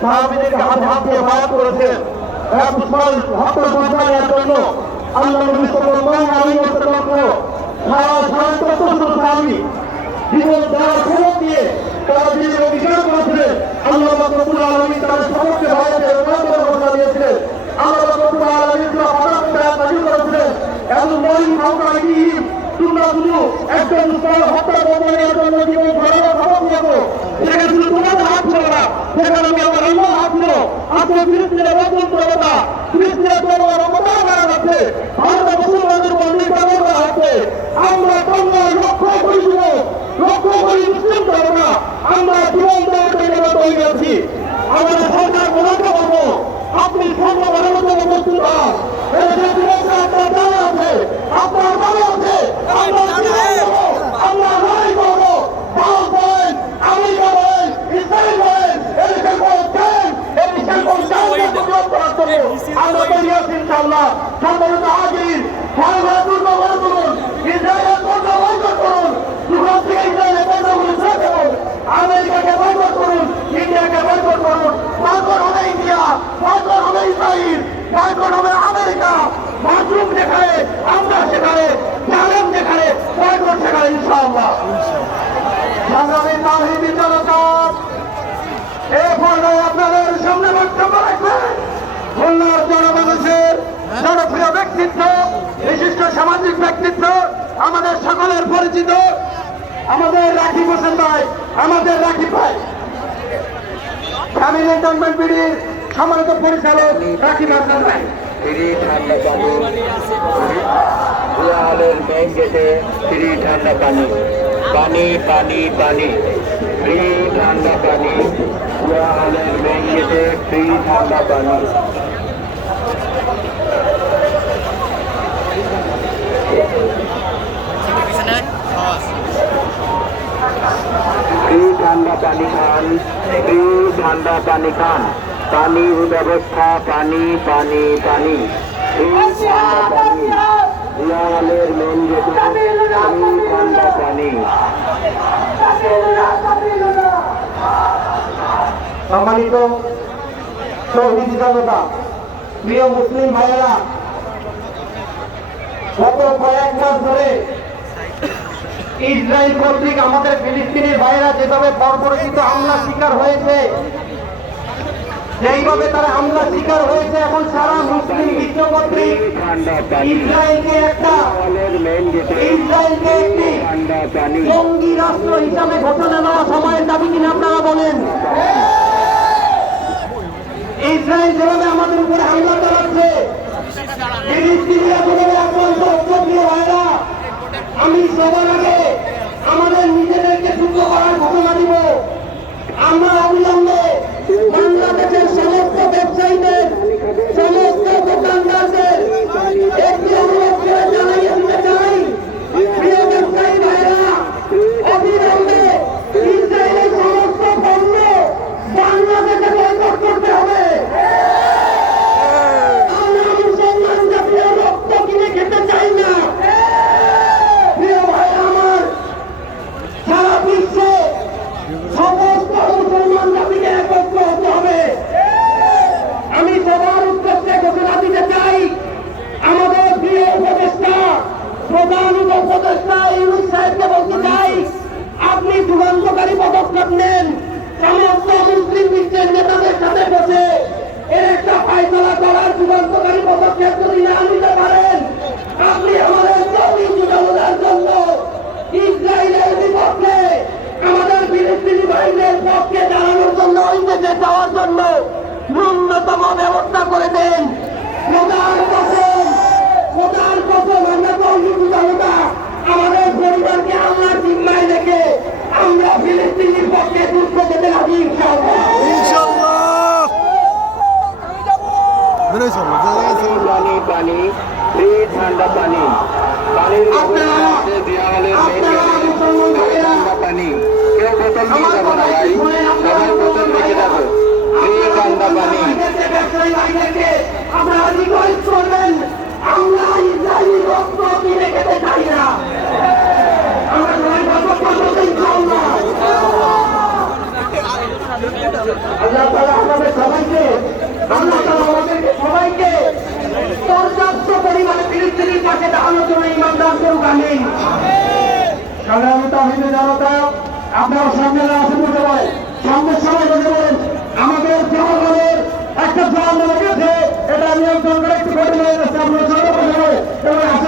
সাহাবীদেরকে হাত হাত দিয়ে বায়াত করেছেন এক মুসলমান হত্যা সংস্কারের জন্য। আল্লাহ নবী সাল্লাল্লাহু আলাইহি ওয়াসাল্লামকে সাহাবী জীবন দেওয়ার খবর দিয়ে তারা দিনের অভিযান করেছিলেন। আল্লাহ রাব্বুল আলামিন তাদের সকলকে ভারতের ঘোষণা দিয়েছিলেন। আল্লাহ রাব্বুল আলামিন নাযিল করেছিলেন এমন নয় মাওলাইহি তোমরা শুধু একজন মুসলমান হত্যা বন্ধের জন্য জীবন ধারণা খবর দিয়েছো, সেখানে শুধু তোমাদের হাত ছিল না, সেখানে আমি আমার আল্লাহ হাত ছিল। আপনার ফিলিস্তিনের রকম প্রবতা ফিলিস্তিনের রমদান করা যাচ্ছে, ভারতের মুসলমানদের উপর নির্যাতন করা হচ্ছে। আমরা বাংলার লক্ষ্য করেছিল, লক্ষ্য করি মুসলিম ধর্ম না, আমরা জীবন দেওয়ার জন্য তৈরি আছি। আমাদের সরকার বলাতে পারবো আপনি সর্ব বাড়ানোর জন্য প্রস্তুত হন। আপনার জানা আছে, আপনার জানা আছে, আমরা লড়াই করবো। আমেরিকা বলেন, ইসরায়েল বলেন, আমরা তৈরি আছি ইনশাআল্লাহ। সম্মানিত হাজির, দুর্গা গড়ে তুলুন, ইসরায়েলের দুর্গা বয়কট করুন, দুর্গা থেকে ইসরায়েলের পণ্যগুলো ছেড়ে দেবুন, আমেরিকাকে বয়কট করুন, ইন্ডিয়াকে বয়কট করুন। বয়কট হবে ইন্ডিয়া, বয়কট হবে ইসরায়েল, বয়কট হবে আমেরিকা। মাশরুম যেখানে, আমরা সেখানে, জালেম যেখানে, বয়কট সেখানে ইনশাআল্লাহ। সংগ্রামী তাওহীদি জনতা, এই পর্যায়ে আপনাদের সামনে বক্তব্য রাখবেন খুলনার জনমানুষের জনপ্রিয় ব্যক্তিত্ব, বিশিষ্ট সামাজিক ব্যক্তিত্ব, আমাদের সকলের পরিচিত আমাদের রাকিব হোসেন ভাই, আমাদের রাকিব ভাই, ফ্যামিলি এন্টারটেইনমেন্ট বিডির সম্মানিত পরিচালক রাকিব হাসান ভাই। হলের মেইন গেটে ফ্রি ঠান্ডা পানি, পানি পানি পানি, ফ্রি ঠান্ডা পানি। হলের মেইন গেটে ফ্রি ঠান্ডা পানি। ফ্রি ঠান্ডা পানি খান, ফ্রি ঠান্ডা পানি খান, পানির ব্যবস্থা, পানি পানি পানি, ফ্রি ঠান্ডা পানি। হলের মেন গেটে ফ্রি ঠান্ডা পানি। সম্মানিত শহীদ জনতা, প্রিয় মুসলিম ভাইয়েরা, গত কয়েক মাস ধরে ইসরায়েল কর্তৃক আমাদের ফিলিস্তিনি ভাইয়েরা যেভাবে বর্বরচিত হামলার শিকার হয়েছে, যেইভাবে তারা হামলার শিকার হয়েছে, এখন সারা মুসলিম বিশ্ব কর্তৃক ইসরায়েলকে একটি জঙ্গি রাষ্ট্র হিসাবে ঘোষণা দেওয়া সময়ের দাবি কিনা আপনারা বলেন? ইসরায়েল যেভাবে আমাদের উপরে হামলা চালাচ্ছে, ফিলিস্তিনিরা যেভাবে আক্রান্ত হচ্ছে, প্রিয় ভাইরা, আমি সবার আগে আমাদের নিজেদেরকে যুদ্ধ করার ঘোষণা দিব। আমরা অবিলম্বে বাংলাদেশের সমস্ত ব্যবসায়ীদের, সমস্ত দোকানদারদের একটি অনুরোধ করে জানাইয়ে দিতে চাই, প্রিয় ব্যবসায়ী ভাইরা, অবিলম্বে ইসরায়েলের সমস্ত পণ্য বাংলাদেশে বয়কট করতে হবে। আমরা মুসলমান জাতীয় রক্ত কিনে খেতে চাই না। প্রিয় ভাই আমার, সারা বিশ্বে সমস্ত মুসলমান জাতিকে একত্র হতে হবে। আমি সবার উদ্দেশ্যে ঘোষণা দিতে চাই, আমাদের প্রিয় উপদেষ্টা, প্রধান উপদেষ্টা ইউনূস সাহেবকে বলতে চাই, আপনি যুগান্তকারী পদক্ষেপ নেন। সমস্ত মুসলিম বিশ্বের নেতাদের সাথে বসে এর একটা ফায়সালা করার যুগান্তকারী পদক্ষেপ যদি না নিতে পারেন, আপনি আমাদের চব্বিশ জনতার জন্য ইসরায়েলের বিপক্ষে, আমাদের ফিলিস্তিনি ভাইদের পক্ষে দাঁড়ানোর জন্য, ওই দেশে যাওয়ার জন্য ন্যূনতম ব্যবস্থা করে দেন। প্রধান কসম, আমরা তৌহিদি জনতা আমাদের পরিবারকে আল্লাহর জিম্মায় রেখে আমরা ফিলিস্তিনির পক্ষে যুদ্ধ যেতে রাজি ইনশাআল্লাহ। পানি পানি, ফ্রি ঠান্ডা পানি, পানির পানি। কেউ বোতল নিয়ে যাবো না ভাই, সবাই বোতল রেখে যাবো। ফ্রি ঠান্ডা পানি। আপনারা রিকোয়েস্ট করবেন, আমরা ইসরায়েলি রক্ত কিনে খেতে চাই না। আমরা সবাই বসবাস করতে ইনশাআল্লাহ। আল্লাহ তাআলা আমাদের সবাইকে পর্যাপ্ত পরিমাণে ফিলিস্তিনির পাশে দাঁড়ানোর জন্য ইমান দান করুক। আমিন। সংগ্রামী তাওহীদি জনতা, আপনারা সামনে আসে বলতে পারেন, সামনে সবাই বলতে পারেন, আমাদের জনগণের একটা জল গেছে, এটা নিয়ন্ত্রণ করে একটু ঘটনা হয়ে যাচ্ছে, আপনারা সবাই বলতে পারেন।